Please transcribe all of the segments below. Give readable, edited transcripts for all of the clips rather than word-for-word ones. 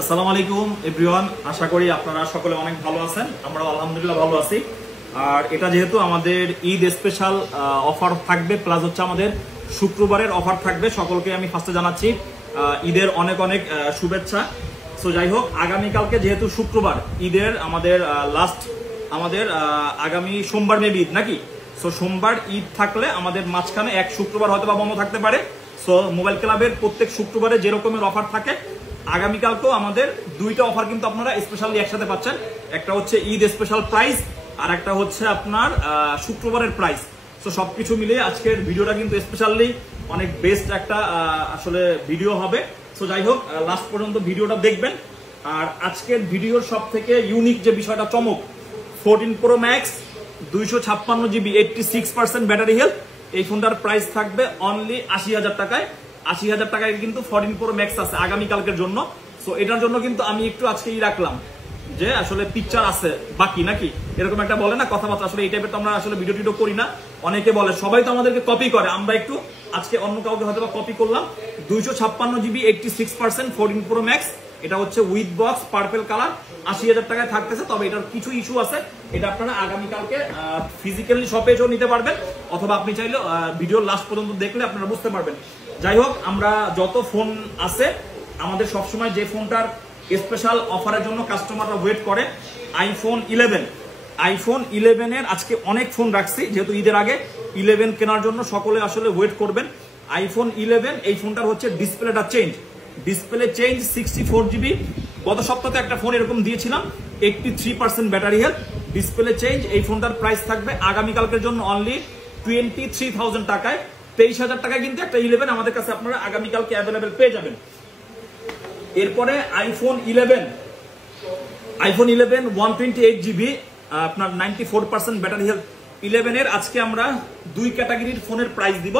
আসসালামু আলাইকুম এভরিওয়ান, আশা করি আপনারা সকলে অনেক ভালো আছেন। আমরা আলহামদুলিল্লাহ ভালো আছি। আর এটা যেহেতু আমাদের ঈদ স্পেশাল অফার থাকবে, প্লাস হচ্ছে আমাদের শুক্রবারের অফার থাকবে। সকলকে আমি ফার্স্টে জানাচ্ছি ঈদের অনেক অনেক শুভেচ্ছা। সো যাই হোক, আগামীকালকে যেহেতু শুক্রবার, ঈদের আমাদের আগামী সোমবার মেবি ঈদ নাকি। সো সোমবার ঈদ থাকলে আমাদের মাঝখানে এক শুক্রবার হয়তো বা বন্ধ থাকতে পারে। সো মোবাইল ক্লাবের প্রত্যেক শুক্রবারে যে রকমের অফার থাকে, আগামীকালকেও আমাদের দুইটা অফার কিন্তু আপনারা স্পেশালি একসাথে পাচ্ছেন। একটা হচ্ছে ঈদ স্পেশাল প্রাইস, আর একটা হচ্ছে আপনার শুক্রবারের প্রাইস। সো সবকিছু মিলিয়ে আজকের ভিডিওটা কিন্তু স্পেশালি অনেক বেস্ট একটা আসলে ভিডিও হবে। সো যাই হোক, লাস্ট পর্যন্ত ভিডিওটা দেখবেন। আর আজকের ভিডিওর সব থেকে ইউনিক যে বিষয়টা, চমক, 14 Pro Max 256 GB 86% battery health. এই ফোনটার প্রাইস থাকবে অনলি 80,000 টাকায়। 80,000 টাকায় কিন্তু 14 Pro Max আছে আগামীকালকের জন্য। সো এটার জন্য কিন্তু আমি একটু আজকে রাখলাম যে আসলে পিকচার আছে বাকি নাকি, এরকম একটা বলে না কথাবার্তা। আসলে এই টাইপের তো আমরা আসলে ভিডিও টিডিও করি না। অনেকে বলে সবাই তো আমাদেরকে কপি করে, আমরা একটু আজকে অন্য কাউকে হয়তো বা কপি করলাম। 256 GB 86% 14 Pro Max, এটা হচ্ছে উইথ বক্স পার্পল কালার, 80,000 টাকায় থাকতেছে। তবে এটার কিছু ইস্যু আছে, এটা আপনারা আগামীকালকে ফিজিক্যালি শপে এসেও নিতে পারবেন, অথবা আপনি চাইলে ভিডিও লাস্ট পর্যন্ত দেখলে আপনারা বুঝতে পারবেন। যাই হোক, আমরা যত ফোন আছে, আমাদের সবসময় যে ফোনটার স্পেশাল অফারের জন্য কাস্টমাররা ওয়েট করে, আইফোন 11। আইফোন 11 এর আজকে অনেক ফোন রাখছি, যেহেতু ঈদের আগে 11 কেনার জন্য সকলে আসলে ওয়েট করবেন। আইফোন 11 এই ফোনটার হচ্ছে ডিসপ্লেটা চেঞ্জ, ডিসপ্লে চেঞ্জ 64 GB। গত সপ্তাহে একটা ফোন এরকম দিয়েছিলাম, 83% ব্যাটারি হেলথ, ডিসপ্লে চেঞ্জ। এই ফোনটার প্রাইস থাকবে আগামীকালকের জন্য অনলি 23,000 টাকায়। 23,000 টাকায় কিন্তু একটা 11 আমাদের কাছে আপনারা আগামীকালকে অ্যাভেলেবেল পেয়ে যাবেন। এরপরে আইফোন 11 128 GB, আপনার 94% ব্যাটারি হেলথ 11 এর আজকে আমরা দুই ক্যাটাগরির ফোনের প্রাইস দিব।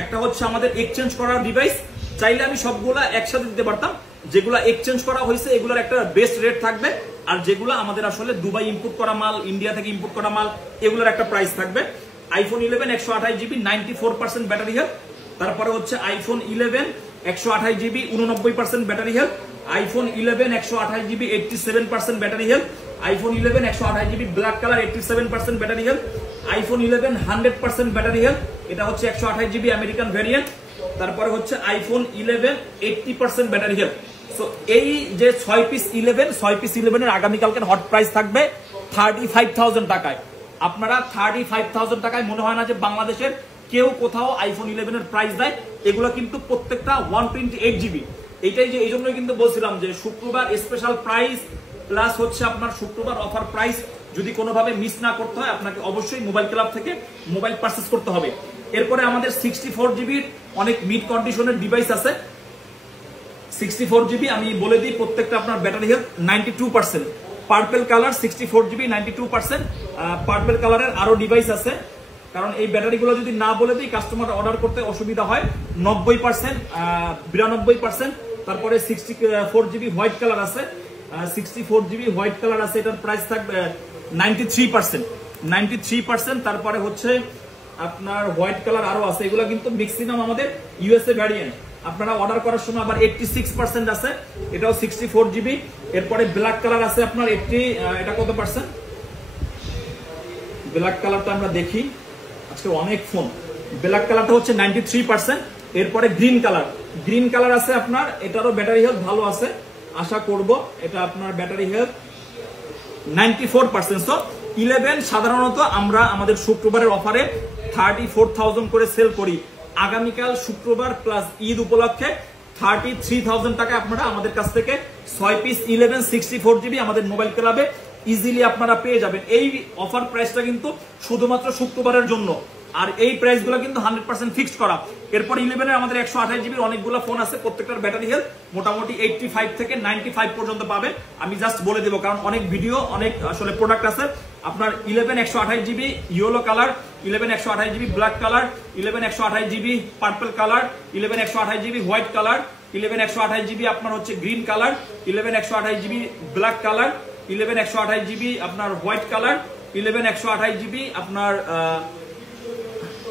একটা হচ্ছে আমাদের এক্সচেঞ্জ করার ডিভাইস, চাইলে আমি সবগুলা একসাথে দিতে পারতাম। যেগুলা এক্সচেঞ্জ করা হয়েছে এগুলোর একটা বেস্ট রেট থাকবে, আর যেগুলো আমাদের আসলে দুবাই ইম্পোর্ট করা মাল, ইন্ডিয়া থেকে ইম্পোর্ট করা মাল, এগুলোর একটা প্রাইস থাকবে। IPhone 11 128 GB 94% battery health. তারপরে হচ্ছে iPhone 11 128 GB 89% battery health. IPhone 11 128 GB 87% battery health. IPhone 11 128 GB black colour 87% battery health. IPhone 11 100% battery health, এটা হচ্ছে 128 GB আমেরিকান ভ্যারিয়েন্ট। তারপরে হচ্ছে আইফোন 11 80% ব্যাটারি হেলথ। সো এই যে 6 পিস 11 এর আগামীকালকের হট প্রাইস থাকবে 35,000 টাকায়। আপনারা 35,000 টাকায়, মনে হয় না যে বাংলাদেশের কেউ কোথাও আইফোন 11 এর প্রাইস দেয়। এগুলো কিন্তু প্রত্যেকটা 128 GB। এইটাই যে এই জন্যই কিন্তু বলছিলাম যে শুক্রবার স্পেশাল প্রাইস প্লাস হচ্ছে আপনার শুক্রবার অফার প্রাইস যদি কোনোভাবে মিস না করতে হয়, আপনাকে অবশ্যই মোবাইল ক্লাব থেকে মোবাইল পারচেজ করতে হবে। এরপরে আমাদের 64 GB অনেক মিড কন্ডিশনের ডিভাইস আছে। 64 GB আমি বলে দিই, প্রত্যেকটা আপনার battery health 92%। Purple colour 64 GB 92%। Purple কালারের আরো ডিভাইস আছে, কারণ এই ব্যাটারিগুলো যদি না বলে দিই কাস্টমার অর্ডার করতে অসুবিধা হয়। 90%, 92%। তারপরে 64 GB হোয়াইট কালার আছে, 64 GB হোয়াইট কালার আছে, এটার প্রাইস থাকবে 93%। তারপরে হচ্ছে আপনার হোয়াইট কালার আরো আছে, এগুলো কিন্তু ম্যাক্সিমাম আমাদের ইউএসএ ভ্যারিয়েন্ট। আপনারা অর্ডার করার সময় আবার 86% আছে, এটাও 64 GB। এরপরে ব্ল্যাক কালার আছে আপনার 80, এটা কত পার্সেন্ট? ব্ল্যাক কালারটা আমরা দেখি, আজকে অনেক ফোন। ব্ল্যাক কালারটা হচ্ছে 93%। এরপরে গ্রিন কালার আছে আপনার, এটারও ব্যাটারি হেলথ ভালো আছে, আশা করব। এটা আপনার ব্যাটারি হেলথ 94%। সো 11 সাধারণত আমরা আমাদের শুক্রবারের অফারে 34,000 করে সেল করি। আগামীকাল শুক্রবার প্লাস ঈদ উপলক্ষে 33,000 টাকা আপনারা আমাদের কাছ থেকে 6 পিস 11 64 GB আমাদের মোবাইল ক্লাবে ইজিলি আপনারা পেয়ে যাবেন। এই অফার প্রাইসটা কিন্তু শুধুমাত্র শুক্রবারের জন্য, আর এই প্রাইসগুলো কিন্তু 100% ফিক্সড করা। এরপর 11 এর আমাদের 128 GB অনেকগুলো ফোন আছে, প্রত্যেকটার ব্যাটারি হেলথ মোটামুটি 85 থেকে 95 পর্যন্ত পাবেন। আমি জাস্ট বলে দেবো, কারণ অনেক ভিডিও অনেক আসলে প্রোডাক্ট আছে। আপনার 11 128 GB yellow colour, 11 128 GB black colour, 11 128 GB purple colour, 11 128 GB white colour, 11 128 GB আপনার হচ্ছে green colour, 11 128 GB black colour, 11 128 GB আপনার হোয়াইট কালার, 11 128 GB আপনার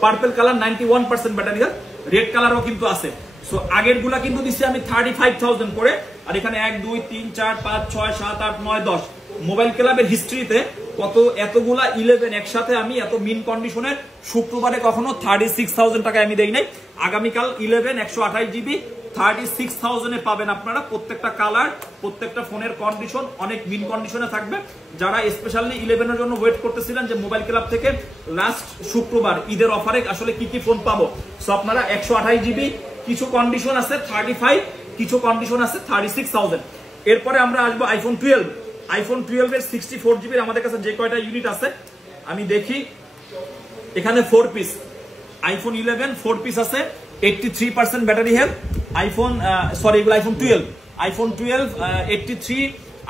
purple colour 91% battery health, red কালারও কিন্তু আছে। সো আগের গুলা কিন্তু দিচ্ছি আমি 35,000 করে, আর এখানে 1 2 3 4 5 6 7 8 9 10 মোবাইল ক্লাবের হিস্ট্রিতে কত এতগুলা 11 একসাথে আমি এত মিন কন্ডিশনের শুক্রবারে কখনো 36,000 টাকা আমি দেই নাই। আগামীকাল 11 128 জিবি 36,000 এ পাবেন আপনারা। প্রত্যেকটা কালার, প্রত্যেকটা ফোনের কন্ডিশন অনেক মিন কন্ডিশনে থাকবে। যারা স্পেশালি 11 এর জন্য ওয়েট করতেছিলেন যে মোবাইল ক্লাব থেকে লাস্ট শুক্রবার ঈদের অফারে আসলে কি কি ফোন পাবো, সো আপনারা 128 জিবি, কিছু কন্ডিশন আছে 35, কিছু কন্ডিশন আছে 36,000। এরপরে আমরা আসবো আইফোন 12। আইফোন 12 এর 64 জিবি আমাদের কাছে যে কয়টা ইউনিট আছে আমি দেখি। এখানে 4 পিস আইফোন 11 4 পিস আছে, 83% ব্যাটারি হেলথ। আইফোন সরি এগুলো iPhone 12, iPhone 12 83,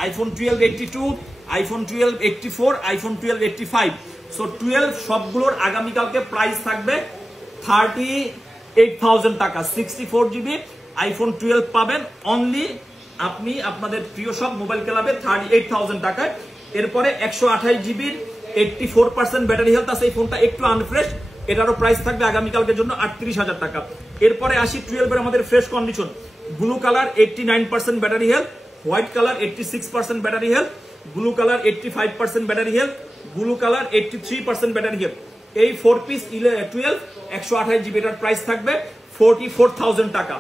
iPhone 12 82, iPhone 12 84, iPhone 12 85। So 12 সবগুলোর আগামীকালকে প্রাইস থাকবে 38,000 টাকা। 64 জিবি আইফোন 12 পাবেন অনলি আপনি আপনাদের প্রিয় সব মোবাইল ক্লাবে 38,000 টাকায়। এরপরে 128 জিবির 84% ব্যাটারি হেলথ আছে, এই ফোনটা একটু আনফ্রেশ, এটারও প্রাইস থাকবে আগামীকালকের জন্য 38,000 টাকা। এরপরে আসি 12 এর আমাদের fresh condition. Blue colour 89% battery health, white colour 86% battery health, blue colour 85% battery health, blue colour 83% battery health. এই 4 পিস 12 128 জিবি এটার প্রাইস থাকবে 44,000 টাকা।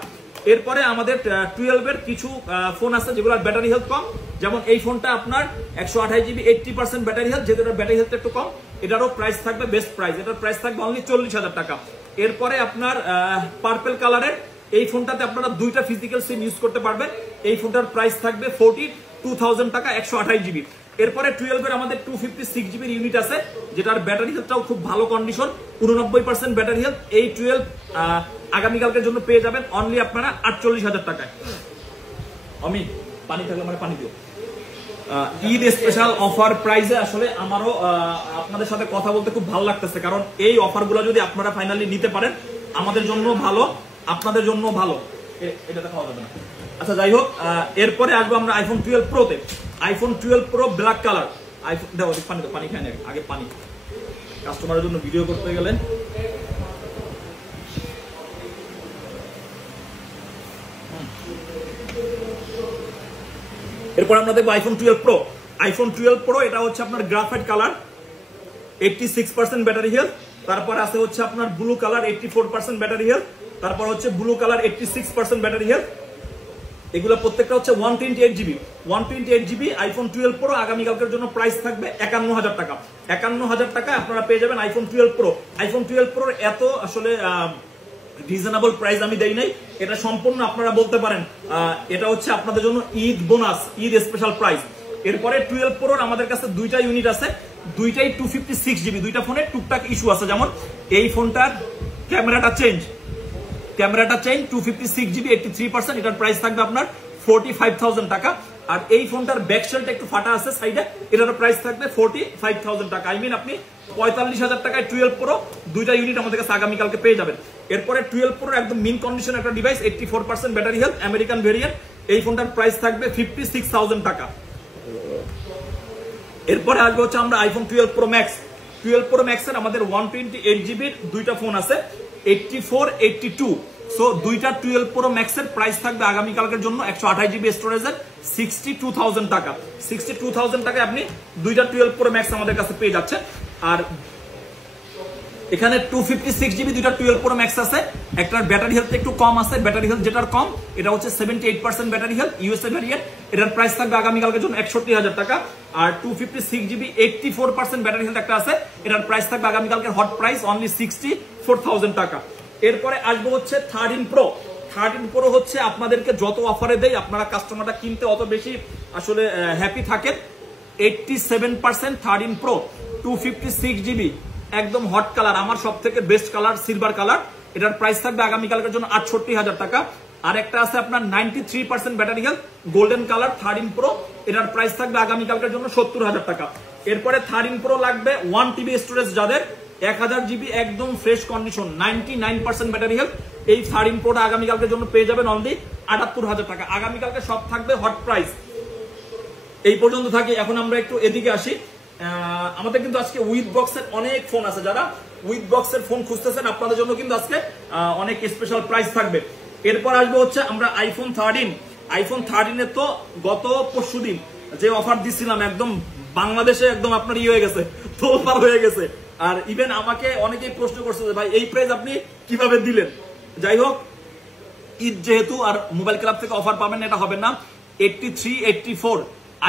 এরপরে আমাদের 12 এর কিছু ফোন আছে যেগুলোর ব্যাটারি হেলথ কম, যেমন এই ফোনটা আপনার 128 জিবি 80% ব্যাটারি হেলথ, যেটার ব্যাটারি হেলথ একটু কম, এটারও প্রাইস থাকবে বেস্ট প্রাইস, এটার প্রাইস থাকবে অনলি 40,000 টাকা। এরপরে আপনার পার্পল কালারের এই ফোনটাতে আপনারা দুইটা ফিজিক্যাল সিম ইউজ করতে পারবেন, এই ফোনটার প্রাইস থাকবে 42,000 টাকা 128 জিবি। এরপরে 12 এর আমাদের 256 জিবির ইউনিট আছে, যেটার ব্যাটারি হেলথটাও খুব ভালো কন্ডিশন, 89% ব্যাটারি হেলথ। এই 12 আগামীকালকের জন্য পেয়ে যাবেন অনলি আপনারা 48,000 টাকায়। আমি পানি থাকলে মানে পানি দিও। ঈদ স্পেশাল অফার প্রাইসে আসলে আমারও আপনাদের সাথে কথা বলতে খুব ভালো লাগতেছে, কারণ এই অফারগুলো যদি আপনারা ফাইনালি নিতে পারেন আমাদের জন্য ভালো, আপনাদের জন্য ভালো। এটা খাওয়া যাবে না। আচ্ছা যাই হোক, এরপরে আসবো আমরা আইফোন 12 প্রোতে। IPhone 12 pro black colour. IPhone দেখো পানি তো, পানি খাই না আগে, পানি কাস্টমারের জন্য ভিডিও করতে গেলেন। এরপর আমরা দেখবো আইফোন 12 প্রো। আইফোন 12 প্রো এটা হচ্ছে আপনার গ্রাফাইট কালার, 86% ব্যাটারি হেলথ। তারপর আছে হচ্ছে আপনার ব্লু কালার 84% ব্যাটারি হেলথ। তারপর হচ্ছে ব্লু কালার 86% ব্যাটারি হেলথ। এগুলো প্রত্যেকটা হচ্ছে 128 জিবি। 128 জিবি আইফোন 12 প্রো আগামীকালকের জন্য প্রাইস থাকবে 51,000 টাকা। 51,000 টাকা আপনারা পেয়ে যাবেন আইফোন 12 প্রো। আইফোন 12 প্রোর এত আসলে রিজনেবল প্রাইস আমি দেই নাই, এটা সম্পূর্ণ আপনারা বলতে পারেন এটা হচ্ছে আপনাদের জন্য Eid bonus, Eid special price. এরপরে 12 প্রোর আমাদের কাছে দুইটা ইউনিট আছে, দুইটাই 256 জিবি। দুইটা ফোনে টুকটাক ইস্যু আছে, যেমন এই ফোনটার ক্যামেরাটা চেঞ্জ 256 জিবি 83%, এটার প্রাইস থাকবে আপনার 45,000 টাকা। আর এই ফোনটার ব্যাক শেলটা একটু ফাটা আছে সাইডে, এটার প্রাইস থাকবে 45,000 টাকা। আই মিন আপনি 45,000 টাকায় 12 প্রো দুইটা ইউনিট আমাদের কাছে আগামীকালকে পেয়ে যাবেন। এরপরে 12 প্রো একদম মিন কন্ডিশন একটা device, 84% battery health, American variant. এই ফোনটার প্রাইস থাকবে 56,000 টাকা। এরপরে আসবে হচ্ছে আমরা আইফোন 12 প্রো ম্যাক্স। 12 প্রো ম্যাক্সের আমাদের 128 জিবির দুইটা ফোন আছে, 84, 82। সো দুইটা 12 প্রো ম্যাক্সের প্রাইস থাকবে আগামীকালকের জন্য 128 জিবি স্টোরেজের 62,000 টাকা। 62,000 টাকায় আপনি দুইটা 12 প্রো ম্যাক্স আমাদের কাছে পেয়ে যাচ্ছে। আর এখানে 256 জিবি দুইটা 12 প্রো ম্যাক্স আছে, একটার ব্যাটারি হেলথ একটু কম আছে। ব্যাটারি হেলথ যেটার কম এটা হচ্ছে 78% ব্যাটারি হেলথ, ইউএসএ ভেরিয়েন্ট। এটার প্রাইস থাকবে আগামীকালকের জন্য 61,000 টাকা। আর 256 জিবি 84% ব্যাটারি হেলথ একটা আছে, এটার প্রাইস থাকবে আগামীকালকের হট প্রাইস অনলি 64,000 টাকা। এরপরে আসবো হচ্ছে 13 প্রো। 13 প্রো হচ্ছে আপনাদেরকে যত অফারে দেয় আপনারা কাস্টমারটা কিনতে অত বেশি আসলে হ্যাপি থাকেন। 87% 13 প্রো 256 জিবি একদম হট কালার, আমার সব থেকে বেস্ট কালার সিলভার কালার। এটার প্রাইস থাকবে আগামীকালকের জন্য 68,000 টাকা। আর একটা আছে আপনার 93% battery health golden colour 13 pro, এটার প্রাইস থাকবে আগামীকালকের জন্য 70,000 টাকা। এরপরে 13 প্রো লাগবে 1 টিবি স্টোরেজ যাদের, 1000 জিবি একদম ফ্রেশ কন্ডিশন, 99% ব্যাটারি হেলথ। এই 13 প্রোটা আগামীকালকের জন্য পেয়ে যাবেন অনলি 78,000 টাকা। আগামীকালকে সব থাকবে হট প্রাইস। এই পর্যন্ত থাকি। এখন আমরা একটু এদিকে আসি। আমাদের কিন্তু আজকে উইথ বক্সের অনেক ফোন আছে, যারা উইথ বক্সের ফোন খুঁজতেছেন আপনাদের জন্য কিন্তু আজকে অনেক স্পেশাল প্রাইস থাকবে। এরপর আসবো হচ্ছে আমরা আইফোন 13 আইফোন 13 এর তো গত পরশুদিন যে অফার দিছিলাম একদম বাংলাদেশে একদম আপনার হয়ে গেছে, তোলপাড় হয়ে গেছে। আর ইভেন আমাকে অনেকেই প্রশ্ন করছে যে ভাই এই প্রাইস আপনি কিভাবে দিলেন। যাই হোক, ঈদ যেহেতু আর মোবাইল ক্লাব থেকে অফার পাবেন এটা হবে না। 83, 84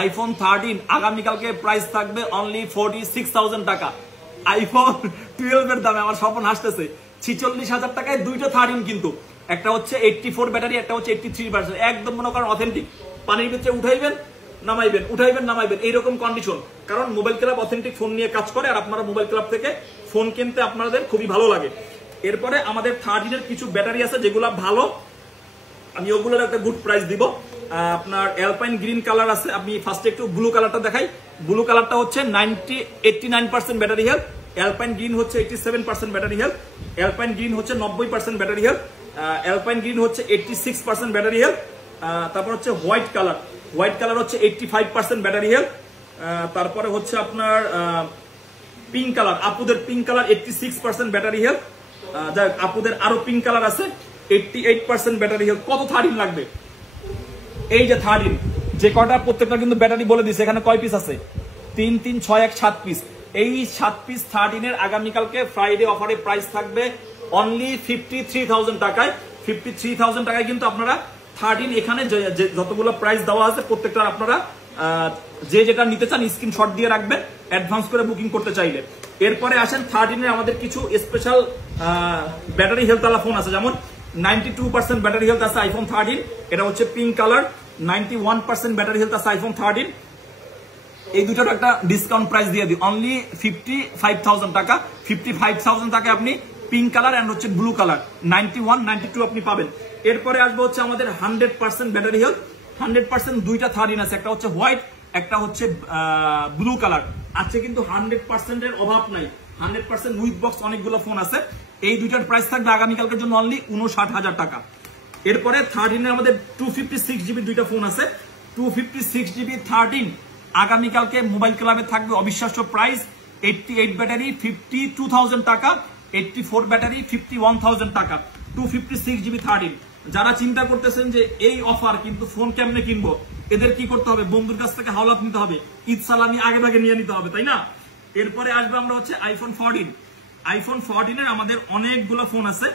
আইফোন 13 আগামীকালকে প্রাইস থাকবে অনলি 46,000 টাকা। আইফোন 12 এর দামে আমার স্বপ্ন হাসতেছে। 46,000 টাকায় দুইটা 13 কিন্তু, একটা হচ্ছে 84 ব্যাটারি, একটা হচ্ছে 83 ব্যাটারি, একদম মনে করেন অথেন্টিক। পানির ভিতরে উঠাইবেন নামাইবেন, উঠাইবেন নামাইবেন, এইরকম কন্ডিশন। কারণ মোবাইল ক্লাব অথেন্টিক ফোন নিয়ে কাজ করে, আর আপনারা মোবাইল ক্লাব থেকে ফোন কিনতে আপনাদের খুবই ভালো লাগে। এরপরে আমাদের 13 এর কিছু ব্যাটারি আছে যেগুলো ভালো, আমি ওগুলোর একটা গুড প্রাইস দিব। আপনার অ্যালপাইন গ্রিন কালার আছে, আমি ফার্স্টে একটু ব্লু কালারটা দেখাই। ব্লু কালারটা হচ্ছে 89% ব্যাটারি হেলথ, অ্যালপাইন গ্রিন হচ্ছে 87% ব্যাটারি হেলথ, অ্যালপাইন গ্রিন হচ্ছে 90% ব্যাটারি হেলথ, অ্যালপাইন গ্রিন হচ্ছে 86% ব্যাটারি হেলথ। তারপর হচ্ছে হোয়াইট কালার, হোয়াইট কালার হচ্ছে 85% ব্যাটারি হেলথ। তারপরে হচ্ছে আপনার পিঙ্ক কালার, আপুদের পিঙ্ক কালার 86% ব্যাটারি হেলথ। যাই আপুদের আরো পিঙ্ক কালার আছে 88% ব্যাটারি হেলথ। কত 13 লাগবে? এই যে 13 যে কটা প্রত্যেকটা কিন্তু ব্যাটারি বলে দিছে, এখানে কয় পিস আছে? 3, 3, 6, 1, 7 পিস। এই 7 পিস 13 এর আগামীকালকে ফ্রাইডে অফারে প্রাইস থাকবে অনলি 53,000 টাকায়। 53,000 টাকায় কিন্তু আপনারা 13 এখানে যতগুলো প্রাইস দেওয়া আছে প্রত্যেকটা আপনারা যে যেটা নিতে চান স্ক্রিনশট দিয়ে রাখবেন অ্যাডভান্স করে বুকিং করতে চাইলে। এরপরে আসেন 13 এর আমাদের কিছু স্পেশাল ব্যাটারি হেলথ ওয়ালা ফোন আছে, যেমন 92% ব্যাটারি হেলথ আছে আইফোন 13, এটা হচ্ছে পিঙ্ক কালার। 91% ব্যাটারি হেলথ আছে আইফোন 13। এই দুটোর একটা ডিসকাউন্ট প্রাইস দিয়ে দিই অনলি 55,000 টাকা। 55,000 টাকায় আপনি পিঙ্ক কালার এন্ড হচ্ছে ব্লু কালার 91, 92 আপনি পাবেন। এরপরে আসবে হচ্ছে আমাদের 100% ব্যাটারি হেলথ। 100% দুইটা 13 আছে, একটা হচ্ছে হোয়াইট, একটা হচ্ছে ব্লু কালার আছে, কিন্তু 100% এর অভাব নাই। 100% উইথ বক্স অনেকগুলো ফোন আছে। এই দুইটার প্রাইস থাকবে আগামীকালকের জন্য অনলি 59,000 টাকা। এরপরে 13 এর আমাদের 256 জিবি দুইটা ফোন আছে। 256 জিবি 13 আগামীকালকে মোবাইল ক্লাবে থাকবে অবিশ্বাস্য প্রাইস। 88 ব্যাটারি 52,000 টাকা, 84 ব্যাটারি 51,000 টাকা। 256 জিবি 13 যারা চিন্তা করতেছেন যে এই অফার কিন্তু ফোন কেমনে কিনবো, এদের কি করতে হবে? বন্ধুর কাছ থেকে হাওলাত নিতে হবে, ঈদ সালামি আগে ভাগে নিয়ে নিতে হবে, তাই না? এরপরে আসবে আমরা হচ্ছে আইফোন 14। আইফোন 14 এর আমাদের অনেকগুলো ফোন আছে,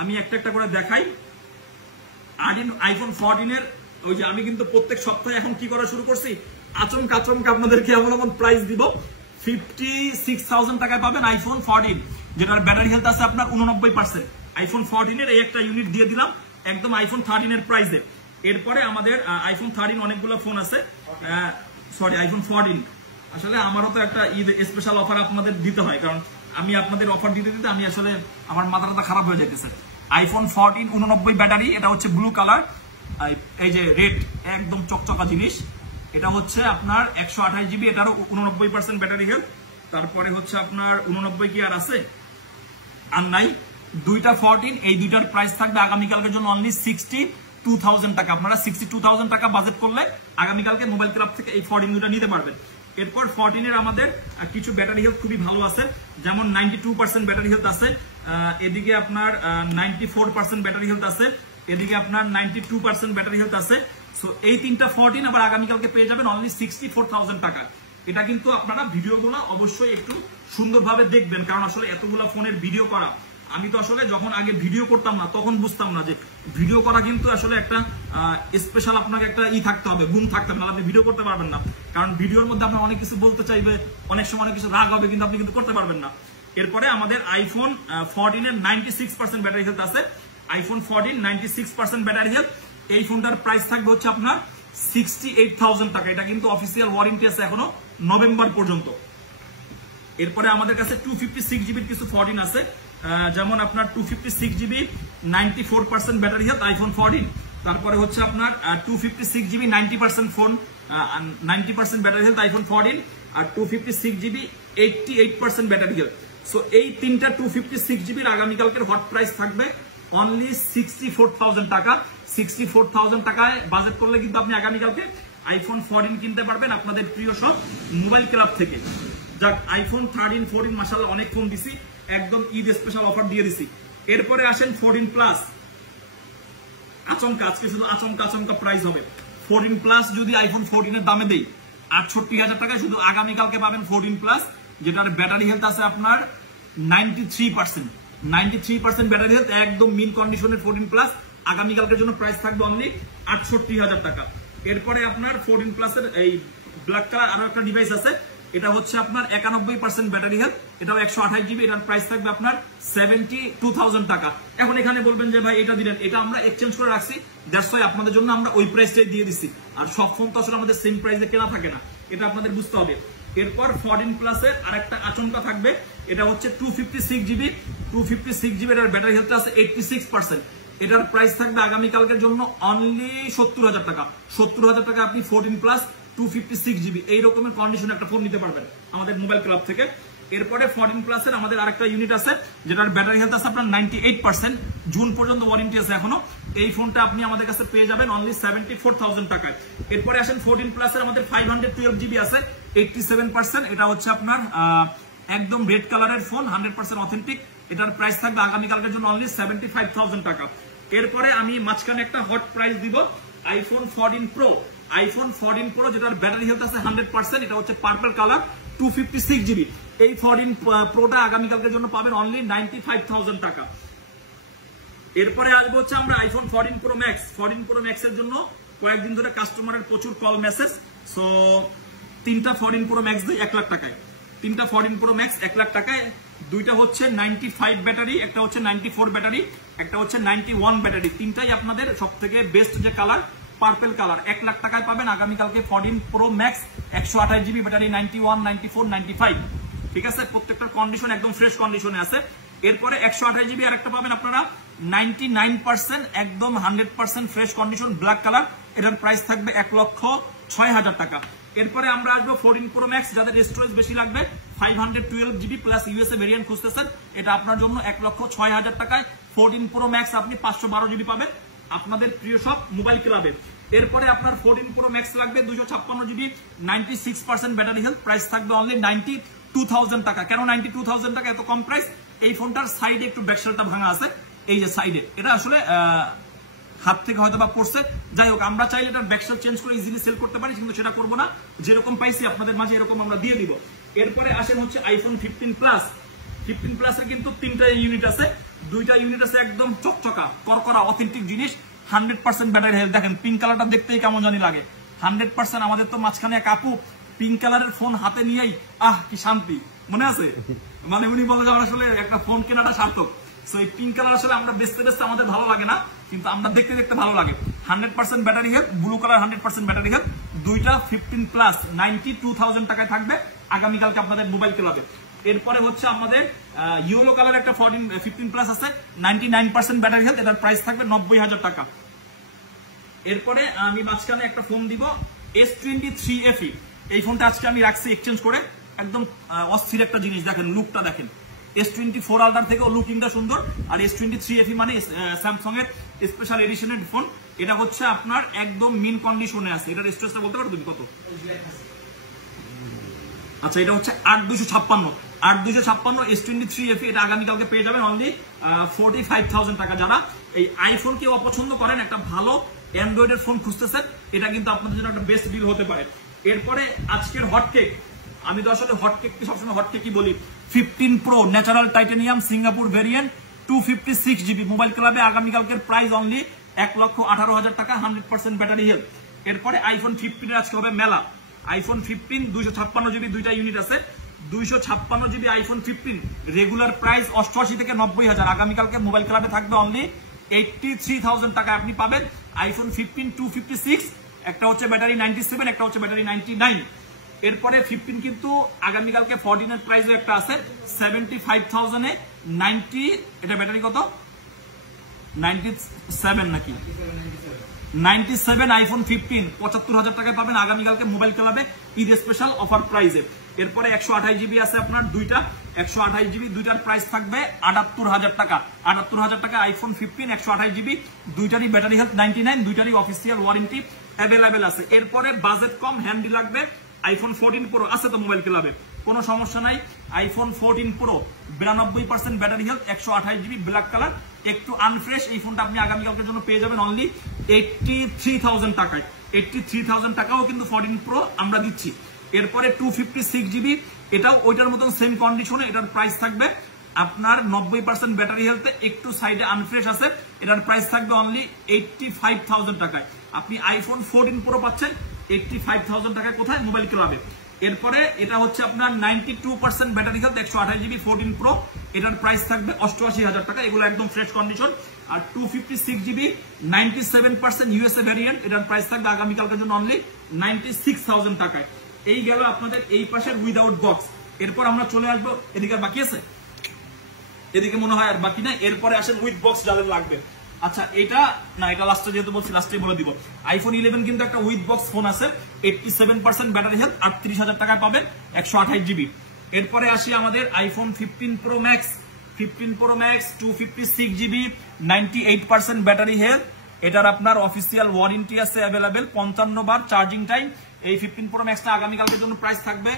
আমি একটা একটা করে দেখাই। আইফোন 14 এর ওই যে আমি কিন্তু প্রত্যেক সপ্তাহে এখন কি করা শুরু করছি, আচমকা আপনাদেরকে এমন এমন প্রাইস দিব। 56,000 টাকায় পাবেন আইফোন 14, যেটার ব্যাটারি হেলথ আছে আপনার 89%। আইফোন 14 এর এই একটা ইউনিট দিয়ে দিলাম একদম আইফোন 13 এর প্রাইসে। এরপরে আমাদের আইফোন 13 অনেকগুলো ফোন আছে, সরি আইফোন 14। আসলে আমারও তো একটা ঈদ স্পেশাল অফার আপনাদের দিতে হয়, কারণ আমি আপনাদের অফার দিতে দিতে আমি আসলে আমার মাথাটা খারাপ হয়ে যাইতেছে। আইফোন 14 89 ব্যাটারি, এটা হচ্ছে ব্লু কালার, এই যে রেড একদম চকচকা জিনিস। এটা হচ্ছে আপনার 128 জিবি, এটারও 89% ব্যাটারি হেলথ। তারপরে হচ্ছে আপনার 89 কি আর আছে? আর নাই। দুইটা 14, এই দুইটার প্রাইস থাকবে আগামীকালকের জন্য অনলি 62,000 টাকা। আপনারা 62,000 টাকা বাজেট করলে আগামীকালকে মোবাইল ক্লাব থেকে এই 14 দুটা নিতে পারবেন। এরপর 14 এর আমাদের কিছু ব্যাটারি হেলথ খুবই ভালো আছে, যেমন 92% ব্যাটারি হেলথ আছে, এদিকে আপনার 94% ব্যাটারি হেলথ আছে, এদিকে আপনার 92% ব্যাটারি হেলথ আছে। সো এই তিনটা 14 আবার আগামীকালকে পেয়ে যাবেন অনলি 64,000 টাকা। এটা কিন্তু আপনারা ভিডিওগুলো অবশ্যই একটু সুন্দরভাবে দেখবেন, কারণ আসলে এতগুলো ফোনের ভিডিও করা, আমি তো আসলে যখন আগে ভিডিও করতাম না তখন বুঝতাম না যে ভিডিও করা কিন্তু আসলে একটা স্পেশাল আপনাকে একটা থাকতে হবে, গুণ থাকতে হবে, আপনি ভিডিও করতে পারবেন না। কারণ ভিডিওর মধ্যে আপনার অনেক কিছু বলতে চাইবে, অনেক সময় অনেক কিছু রাগ হবে, কিন্তু আপনি কিন্তু করতে পারবেন না। এরপরে আমাদের আইফোন 14 এর 96% ব্যাটারি হেলথ আছে। IPhone 14 96% battery health. এই ফোনটার প্রাইস থাকবে হচ্ছে আপনার 68,000 টাকা। এটা কিন্তু অফিসিয়াল ওয়ারেন্টি আছে এখনো নভেম্বর পর্যন্ত। এরপরে আমাদের কাছে 256 জিবির কিছু 14 আছে, যেমন আপনার 256 জিবি 94% ব্যাটারি হেলথ আইফোন 14। তারপরে হচ্ছে আপনার 256 GB 90% phone 90% battery health iPhone 14, আর 256 জিবি 88% ব্যাটারি হেলথ। সো এই তিনটা 256 জিবির আগামীকালকের হট প্রাইস থাকবে অনলি 64,000 টাকা। 64,000 টাকায় বাজেট করলে কিন্তু আপনি আগামীকালকে আইফোন 14 কিনতে পারবেন আপনাদের প্রিয় সব মোবাইল ক্লাব থেকে। যাক, আইফোন 13 14 মাশাআল্লাহ অনেক ফোন দিছি, একদম ঈদ স্পেশাল অফার দিয়ে দিছি। এরপরে আসেন 14 প্লাস। আচমকা, আজকে শুধু আচমকা প্রাইস হবে। 14 প্লাস যদি আইফোন 14 এর দামে দেই 68,000 টাকায়, শুধু আগামীকালকে পাবেন 14 প্লাস, যেটার ব্যাটারি হেলথ আছে আপনার 93% ব্যাটারি হেলথ, একদম মিন কন্ডিশনের 14 প্লাস। আগামীকালকের জন্য প্রাইস থাকবে অনলি 68,000 টাকা। এরপরে আপনার 14 প্লাসের এই ব্ল্যাক কালার আরো একটা ডিভাইস আছে, এটা হচ্ছে আপনার 91% ব্যাটারি হেলথ, এটাও 128 জিবি, এটার প্রাইস থাকবে আপনার 72,000 টাকা। এখন এখানে বলবেন যে ভাই এটা দিলেন, এটা আমরা এক্সচেঞ্জ করে রাখছি, দ্যাটস ওয়াই আপনাদের জন্য আমরা ওই প্রাইসটাই দিয়ে দিচ্ছি। আর সব ফোন তো আসলে আমাদের সেম প্রাইসে কেনা থাকে না, এটা আপনাদের বুঝতে হবে। এরপর 14 প্লাসের আরেকটা আচমকা থাকবে, এটা হচ্ছে 256 জিবি, এটার ব্যাটারি হেলথ আছে 86%, এটার প্রাইস থাকবে আগামীকালকের জন্য অনলি 70,000 টাকা। 70,000 টাকা আপনি 14 প্লাস 256 জিবি এই রকমের কন্ডিশনে একটা ফোন নিতে পারবেন আমাদের মোবাইল ক্লাব থেকে। এরপরে 14 প্লাসের আমাদের আরেকটা ইউনিট আছে, যেটার ব্যাটারি হেলথ আছে আপনার 98%, জুন পর্যন্ত ওয়ারেন্টি আছে এখনো। এই ফোনটা আপনি আমাদের কাছে পেয়ে যাবেন অনলি 74,000 টাকায়। এরপরে আসেন 14 প্লাসের আমাদের 512 জিবি আছে 87%, এটা হচ্ছে আপনার একদম রেড কালারের ফোন, 100% অথেন্টিক, এটার প্রাইস থাকবে আগামীকালকের জন্য অনলি 75,000 টাকা। এরপরে আমি মাঝখানে একটা হট প্রাইস দিব, আইফোন 14 প্রো, যেটার ব্যাটারি হেলথ আছে 100%, এটা হচ্ছে পার্পল কালার, 256 জিবি। এই 14 প্রোটা আগামীকালকের জন্য পাবেন অনলি 95,000 টাকা। এরপরে আসবো হচ্ছে আমরা আইফোন 14 প্রো ম্যাক্স এর জন্য কয়েকদিন ধরে কাস্টমারের প্রচুর কল মেসেজ, সো তিনটা 14 প্রো ম্যাক্স দিই 1 লাখ টাকায়, তিনটা 14 প্রো ম্যাক্স 1 লাখ টাকায়। দুইটা হচ্ছে 95 ব্যাটারি, একটা হচ্ছে 94 ব্যাটারি, একটা হচ্ছে 91 ব্যাটারি, তিনটাই আপনাদের সব থেকে বেস্ট যে কালার পার্পল কালার। 1 লাখ টাকায় পাবেন আগামীকালকে 14 প্রো ম্যাক্স, 128 জিবি ব্যাটারি, 91, 94, 95, ঠিক আছে, প্রত্যেকটার কন্ডিশন একদম ফ্রেশ কন্ডিশনে আছে। এরপরে 128 জিবি আরেকটা পাবেন আপনারা 99%, একদম 100% ফ্রেশ কন্ডিশন ব্ল্যাক কালার, এটার প্রাইস থাকবে 1,06,000 টাকা। এরপরে আমরা আসবো 14 প্রো ম্যাক্স, যাদের স্টোরেজ বেশি লাগবে 512 জিবি প্লাস ইউএসএ ভেরিয়েন্ট খুঁজতেছেন, এটা আপনার জন্য 1,06,000 টাকায় 14 প্রো ম্যাক্স আপনি 512 জিবি পাবেন আপনাদের প্রিয় সব মোবাইল ক্লাবে। এরপরে আপনার 14 প্রো ম্যাক্স লাগবে 256 জিবি, 96% ব্যাটারি হেলথ, প্রাইস থাকবে অনলি 92,000 টাকা। কেন 92,000 টাকা এত কম প্রাইস? এই ফোনটার সাইডে একটু ব্যাকশেলটা ভাঙা আছে, এই যে সাইডে, এটা আসলে হাত থেকে হয়তো বা পড়ছে, যাই হোক আমরা চাইলে এটার ব্যাকশেল চেঞ্জ করে ইজিলি সেল করতে পারি, কিন্তু সেটা করবো না, যেরকম পাইছি আপনাদের মাঝে এরকম আমরা দিয়ে দিব। এরপরে আসেন হচ্ছে আইফোন 15 প্লাসের কিন্তু 3টা ইউনিট আছে, 2টা ইউনিট আছে একদম চকচকা করকরা অথেন্টিক জিনিস, 100% ব্যাটারি হেলথ। দেখেন পিঙ্ক কালারটা দেখতেই কেমন জানি লাগে, 100%। আমাদের তো মাঝখানে এক আপু পিঙ্ক কালারের ফোন হাতে নিয়েই কি শান্তি, মনে আছে, মানে উনি বলে যে আসলে একটা ফোন কেনাটা সার্থক। সো এই পিঙ্ক কালার আসলে আমরা বেচতে আমাদের ভালো লাগে না, কিন্তু আমরা দেখতে ভালো লাগে। 100% battery health, blue colour 100% battery health, দুইটা 15 প্লাস 92,000 টাকায় থাকবে আগামীকালকে আপনাদের মোবাইল ক্লাবে। এরপরে হচ্ছে আমাদের ইয়েলো কালার একটা 15 প্লাস আছে 99% ব্যাটারি হেলথ, এটার প্রাইস থাকবে 90,000 টাকা। এরপরে আমি মাঝখানে একটা ফোন দিব S23 FE, এই ফোনটা আজকে আমি রাখছি এক্সচেঞ্জ করে, একদম অস্থির একটা জিনিস, দেখেন লুকটা দেখেন, S24 আলট্রার থেকেও লুকিংটা সুন্দর। আর S23 FE মানে স্যামসাং এর স্পেশাল এডিশনের ফোন, এটা হচ্ছে আপনার একদম মিন কন্ডিশনে আছে। এটার স্টোরেজটা বলতে পারবেন কত? আচ্ছা, এটা হচ্ছে 8,256 S23 FE, এটা আগামীকালকে পেয়ে যাবেন অনলি 45,000 টাকা। যারা এই আইফোন কে অপছন্দ করেন, একটা ভালো অ্যান্ড্রয়েডের ফোন খুঁজতেছেন, এটা কিন্তু আপনাদের জন্য একটা বেস্ট ডিল হতে পারে। এরপরে আজকের হটকেক, আমি তো আসলে হটকেককে সবসময় হটকেকই বলি, 15 pro natural titanium Singapore variant 256 GB mobile ক্লাবে আগামীকালকের প্রাইস অনলি 1,18,000 টাকা, 100% ব্যাটারি হেলথ। এরপরে আইফোন 15 আজকে হবে মেলা, আইফোন 15 256 জিবি, দুইটা ইউনিট আছে, 256 জিবি আইফোন 15 রেগুলার প্রাইস 88 থেকে 90,000, আগামীকালকে মোবাইল ক্লাবে থাকবে অনলি 83,000 টাকা আপনি পাবেন আইফোন 15 256, একটা হচ্ছে ব্যাটারি 97, একটা হচ্ছে ব্যাটারি 99। এরপরে 15 কিন্তু আগামীকালকে 14 এর প্রাইসও একটা আছে 75,000 এ 90, এটা ব্যাটারি কত 97 নাকি 97 আইফোন 15 75,000 টাকায় পাবেন আগামীকালকে মোবাইল ক্লাবে ঈদ স্পেশাল অফার প্রাইসে। এরপরে 128 জিবি আছে আপনার দুইটা, 128 জিবি দুইটার প্রাইস থাকবে 78,000 টাকা, 78,000 টাকা আইফোন 15 128 জিবি, দুইটারই ব্যাটারি হেলথ 99, দুইটারই অফিসিয়াল ওয়ারেন্টি অ্যাভেলেবেল আছে। এরপরে বাজেট কম হ্যান্ডি লাগবে আইফোন 14 প্রো আছে তো মোবাইল ক্লাবে, কোনো সমস্যা নাই। IPhone 14 pro 92% battery health, 128 GB black colour, একটু আনফ্রেশ, এই ফোনটা আপনি আগামীকালকের জন্য পেয়ে যাবেন অনলি 83,000 টাকায়। 83,000 টাকাও কিন্তু 14 Pro আমরা দিচ্ছি। এরপরে 256GB, এটাও ওইটার মতন সেম কন্ডিশনে, এটার প্রাইস থাকবে আপনার 90% ব্যাটারি হেলথে, একটু সাইডে আনফ্রেশ আছে, এটার প্রাইস থাকবে অনলি 85,000 টাকায়। আপনি আইফোন 14 Pro পাচ্ছেন 85,000 টাকায়। কোথায়? মোবাইল ক্লাবে। এরপরে এটা হচ্ছে আপনার 92% ব্যাটারি হেলথ, 128GB 14 Pro, এটার প্রাইস থাকবে 88,000 টাকা। এগুলো একদম ফ্রেশ কন্ডিশন। আর 256GB 97% ইউএসএ ভ্যারিয়েন্ট, এটার প্রাইস থাকবে আগামীকালকের জন্য অনলি 96,000 টাকায়। এই গেল আপনাদের এই পাশের উইদাউট বক্স। এরপর আমরা চলে আসবো, এদিকে আর বাকি আছে? এদিকে মনে হয় আর বাকি নাই। এরপরে আসেন উইথ বক্স যাদের লাগবে। আচ্ছা এটা না, এটা লাস্টে যেহেতু বলছি লাস্টেই বলে দিব। আইফোন 11 কিন্তু একটা উইথ বক্স ফোন আছে, 87% ব্যাটারি হেলথ, 38,000 টাকায় পাবেন, 128GB। এরপরে আসি আমাদের iPhone 15 Pro Max। 15 Pro Max 256GB 98% battery health, এটার আপনার অফিসিয়াল ওয়ারেন্টি আছে অ্যাভেলেবেল, 55 বার চার্জিং টাইম। এই 15 Pro Max টা আগামীকালকের জন্য প্রাইস থাকবে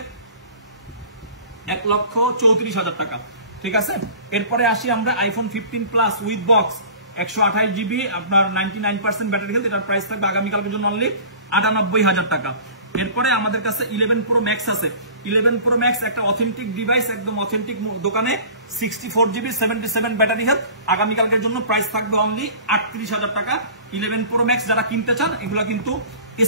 1,34,000 টাকা। ঠিক আছে। এরপরে আসি আমরা iPhone 15 plus with box, 128GB আপনার 99% ব্যাটারি হেলথ, এটার প্রাইস থাকবে আগামীকালকের জন্য অনলি 98,000 টাকা। এরপরে আমাদের কাছে 11 Pro Max আছে। 11 Pro Max একটা অথেন্টিক ডিভাইস, একদম অথেন্টিক দোকানে, 64GB 77 ব্যাটারি হেলথ, আগামীকালকের জন্য প্রাইস থাকবে অনলি 38,000 টাকা। 11 Pro Max যারা কিনতে চান, এগুলা কিন্তু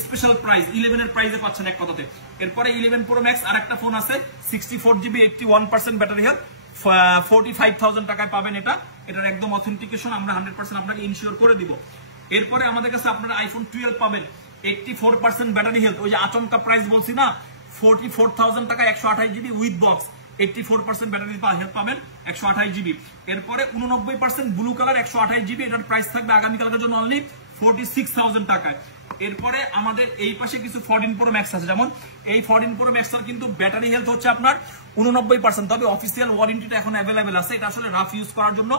স্পেশাল প্রাইস, 11 এর প্রাইসে পাচ্ছেন এক কথাতে। এরপরে 11 Pro Max আরেকটা ফোন আছে, 64GB 81% ব্যাটারি হেলথ, 45,000 টাকায় পাবেন। এটার একদম অথেন্টিকেশন আমরা 100% আপনাকে ইনশিওর করে দিব। এরপরে আমাদের কাছে আপনারা আইফোন 12 পাবেন, 84% ব্যাটারি হেলথ, ওই যে আচমকা প্রাইস বলছি না, 44,000 টাকা, 128GB with box, 84% battery health পাবেন, 128GB। এরপরে 89% ব্লু কালার, 128GB, এটার প্রাইস থাকবে আগামীকালকের জন্য অনলি 46,000 টাকায়। এরপরে আমাদের এই পাশে কিছু 14 Pro Max আছে, যেমন এই 14 Pro Max এর কিন্তু ব্যাটারি হেলথ হচ্ছে আপনার 89%, তবে অফিসিয়াল ওয়ারেন্টিটা এখন অ্যাভেলেবেল আছে। এটা আসলে রাফ ইউজ করার জন্য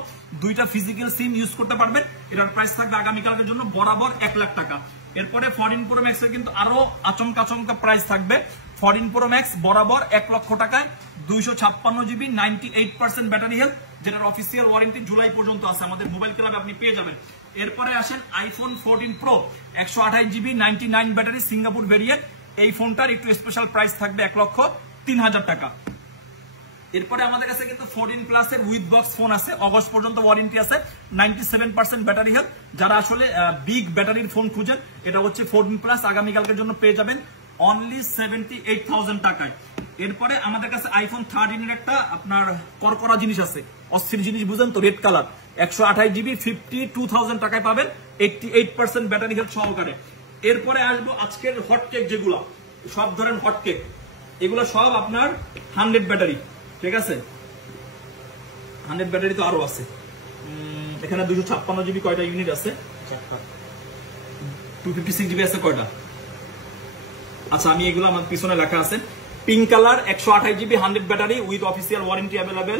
দুইটা ফিজিক্যাল সিম ইউজ করতে পারবেন। এটার প্রাইস থাকবে আগামীকালকের জন্য বরাবর 1 লাখ টাকা। এরপরে 14 Pro Max এর কিন্তু আরো আচমকা প্রাইস থাকবে। 14 Pro Max বরাবর 1 লক্ষ টাকায়, 256GB 98% ব্যাটারি হেলথ, যেটার অফিসিয়াল ওয়ারেন্টি জুলাই পর্যন্ত আছে, আমাদের মোবাইল ক্লাবে আপনি পেয়ে যাবেন। এরপরে আসেন iPhone 14 Pro 128GB 99 battery Singapore variant, এই ফোনটার একটু স্পেশাল প্রাইস থাকবে 1,03,000 টাকা। এরপরে আমাদের কাছে কিন্তু 14 প্লাস এর উইথ বক্স ফোন আছে, অগস্ট পর্যন্ত ওয়ারেন্টি আছে, 97% ব্যাটারি হেলথ। যারা আসলে বিগ ব্যাটারির ফোন খুঁজেন, এটা হচ্ছে 14 প্লাস, আগামীকালকের জন্য পেয়ে যাবেন অনলি 78,000 টাকায়। এরপরে আমাদের কাছে আইফোন 13 এর একটা আপনার করকরা জিনিস আছে, অস্থির জিনিস, বুঝেন তো, রেড কালার, 128GB 52,000 টাকায় পাবেন, 88% ব্যাটারি হেলথ সহকারে। এরপরে আসবো আজকের হটকেক, যেগুলো সব ধরেন হটকেক, এগুলো সব আপনার 100 ব্যাটারি। ঠিক আছে, 100 ব্যাটারি তো আরো আছে, এখানে 256GB কয়টা ইউনিট আছে, 256GB আছে কয়টা, আচ্ছা আমি এগুলো আমার পিছনে লেখা আছে। Pink colour 128GB 100 battery with official warranty available,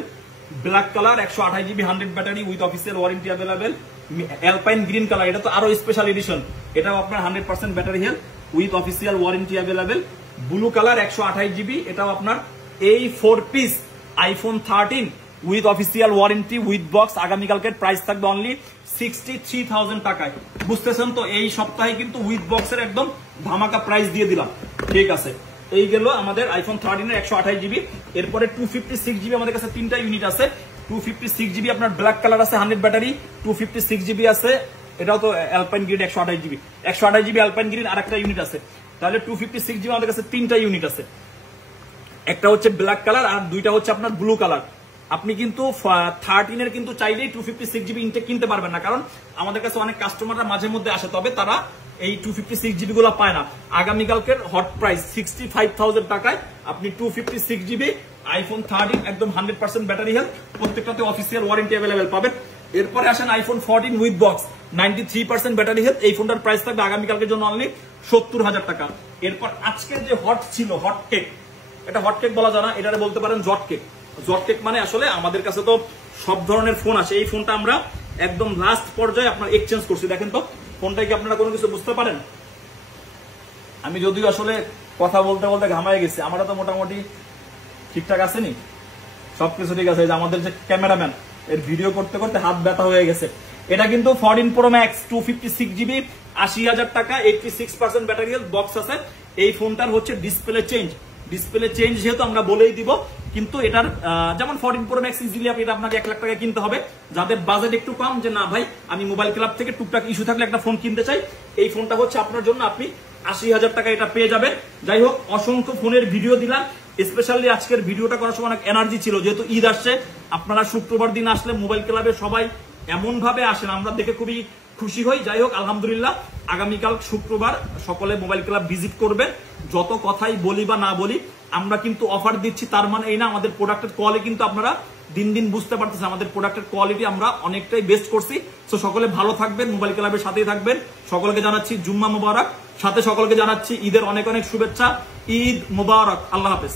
black colour 128GB 100 battery with official warranty available, alpine green colour, এটা তো আরো স্পেশাল এডিশন, এটাও আপনার 100% battery health with official warranty available. Blue colour 128GB, এটাও আপনার এই 4 piece iPhone 13 with official warranty with box, আগামীকালকের price থাকবে অনলি 63,000 টাকায়। বুঝতেছেন তো, এই সপ্তাহে কিন্তু উইথ বক্সের একদম ধামাকা প্রাইস দিয়ে দিলাম। ঠিক আছে, এই গেল আমাদের আইফোন 13 এর 128GB। এরপরে 256GB আমাদের কাছে 3টা ইউনিট আছে। 256GB আপনার ব্ল্যাক কালার আছে, 100 ব্যাটারি, 256GB আছে, এটাও তো alpine green 128GB, 128GB alpine green আরেকটা ইউনিট আছে। তাহলে 256GB আমাদের কাছে 3টা ইউনিট আছে, একটা হচ্ছে ব্ল্যাক কালার আর দুইটা হচ্ছে আপনার ব্লু কালার। আপনি কিন্তু 13 এর কিন্তু চাইলেই 256GB ইনটেক কিনতে পারবেন না, কারণ আমাদের কাছে অনেক কাস্টমাররা মাঝে মধ্যে আসে, তবে তারা এই 256GB গুলো পায় না। আগামীকালকের হট প্রাইস 65,000 টাকায় আপনি 256GB আইফোন 13 একদম 100% ব্যাটারি হেলথ, প্রত্যেকটাতে অফিসিয়াল ওয়ারেন্টি অ্যাভেলেবেল পাবেন। এরপরে আসেন iPhone 14 with box 93% battery health, এই ফোনটার প্রাইস থাকবে আগামীকালকের জন্য অনলি 70,000 টাকা। এরপর আজকের যে হট ছিল, হট কেক, এটা হট কেক বলা যায় না, এটারে বলতে পারেন জট কেক। জট কেক মানে আসলে আমাদের কাছে তো সব ধরনের ফোন আছে, এই ফোনটা আমরা একদম লাস্ট পর্যায়ে আপনার এক্সচেঞ্জ করছি। দেখেন তো ফোনটা কি আপনারা কোনো কিছু বুঝতে পারেন? আমি যদিও আসলে কথা বলতে বলতে ঘামায় গেছি, আমরা তো মোটামুটি ঠিকঠাক আছে নি, সবকিছু ঠিক আছে। যে আমাদের যে ক্যামেরাম্যান এর ভিডিও করতে করতে হাত ব্যথা হয়ে গেছে। এটা কিন্তু 14 Pro Max 256 GB 80,000 টাকা, 86% ব্যাটারি হেলথ বক্স আছে। এই ফোনটার হচ্ছে ডিসপ্লে চেঞ্জ যেহেতু আমরা বলেই দিব, কিন্তু এটার যেমন 14 Pro Max ইজিলি এটা আপনাকে 1 লাখ টাকা কিনতে হবে। যাদের বাজেট একটু কম, যে না ভাই আমি মোবাইল ক্লাব থেকে টুকটাক ইস্যু থাকলে একটা ফোন কিনতে চাই, এই ফোনটা হচ্ছে আপনার জন্য। আপনি 80,000 টাকা এটা পেয়ে যাবেন। যাই হোক, অসংখ্য ফোনের ভিডিও দিলাম। স্পেশালি আজকের ভিডিওটা করার সময় অনেক এনার্জি ছিল, যেহেতু ঈদ আসছে। আপনারা শুক্রবার দিন আসলে মোবাইল ক্লাবে সবাই এমন ভাবে আসেন, আমরা দেখে খুবই খুশি হই। যাই হোক, আলহামদুলিল্লাহ, আগামীকাল শুক্রবার সকলে মোবাইল ক্লাব ভিজিট করবেন। যত কথাই বলি বা না বলি, আমরা কিন্তু অফার দিচ্ছি, তার মানে এই না আমাদের প্রোডাক্টের কোয়ালিটি কিন্তু আপনারা দিন দিন বুঝতে পারতেছেন। আমাদের প্রোডাক্টের কোয়ালিটি আমরা অনেকটাই বেস্ট করছি। তো সকলে ভালো থাকবেন, মোবাইল ক্লাবের সাথেই থাকবেন। সকলকে জানাচ্ছি জুম্মা মুবারক, সাথে সকলকে জানাচ্ছি ঈদের অনেক অনেক শুভেচ্ছা। ঈদ মুবারক। আল্লাহ হাফেজ।